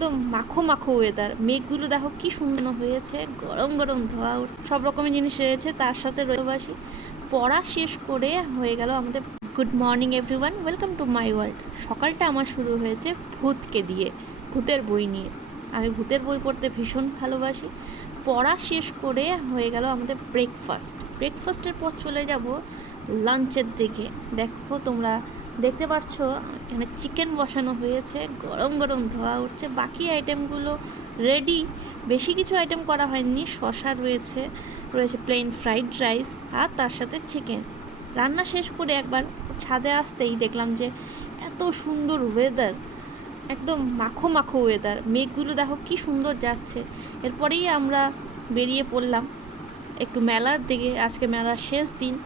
একদম মাখো মাখো ওয়েদার। মেঘগুলো দেখো কি সুন্দর হয়েছে, গরম গরম ধোয়া সব রকমের জিনিস রয়েছে। তার সাথে রয়েবাসী পড়া শেষ করে হয়ে গেল আমাদের। Good morning everyone, welcome to my world. সকালটা আমার শুরু হয়েছে ভূতকে দিয়ে, ভূতের বই নিয়ে। আমি ভূতের বই পড়তে ভীষণ ভালোবাসি। পড়া শেষ করে হয়ে গেল আমাদের ব্রেকফাস্টের পর চলে যাব লাঞ্চের দিকে। দেখো তোমরা দেখতে পাচ্ছ এখানে চিকেন বসানো হয়েছে, গরম গরম ধোয়া উঠছে। বাকি আইটেমগুলো রেডি, বেশি কিছু আইটেম করা হয়নি। শসা রয়েছে, প্লেন ফ্রাইড রাইস আর তার সাথে চিকেন। রান্না শেষ করে একবার ছাদে আসতেই দেখলাম যে এত সুন্দর ওয়েদার, একদম মাখো মাখো ওয়েদার। মেঘগুলো দেখো কি সুন্দর যাচ্ছে। এরপরেই আমরা বেরিয়ে পড়লাম একটু মেলার দিকে। আজকে মেলার শেষ দিন।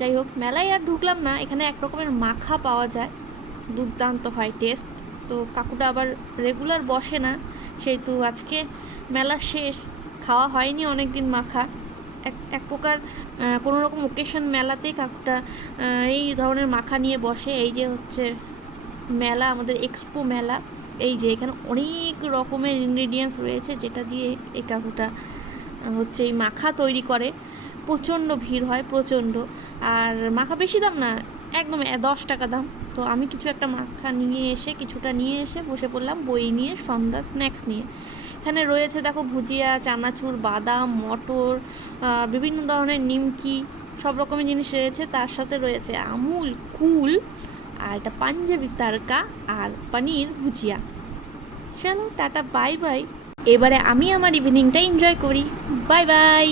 যাই হোক, মেলায় আর ঢুকলাম না। এখানে এক রকমের মাখা পাওয়া যায়, দুর্দান্ত হয় টেস্ট। তো কাকুটা আবার রেগুলার বসে না, সেহেতু আজকে মেলা শেষ, খাওয়া হয়নি অনেক দিন মাখা। এক প্রকার কোনো রকম ওকেশন মেলাতেই কাকুটা এই ধরনের মাখা নিয়ে বসে। এই যে হচ্ছে মেলা, আমাদের এক্সপো মেলা। এই যে এখানে অনেক রকমের ইনগ্রিডিয়েন্টস রয়েছে, যেটা দিয়ে এই কাকুটা হচ্ছে এই মাখা তৈরি করে। প্রচণ্ড ভিড় হয়, প্রচণ্ড। আর মাখা বেশি দাম না, একদম 10 টাকা দাম। তো আমি কিছুটা নিয়ে এসে বসে পড়লাম বই নিয়ে, সন্ধ্যা স্ন্যাক্স নিয়ে। এখানে রয়েছে দেখো ভুজিয়া, চানাচুর, বাদাম, মটর, বিভিন্ন ধরনের নিমকি, সব রকমের জিনিস রয়েছে। তার সাথে রয়েছে আমুল কুল, আর এটা পাঞ্জাবি তারকা, আর পনির ভুজিয়া। চলো টাটা, বাই বাই। এবারে আমি আমার ইভিনিংটা এনজয় করি। Bye bye.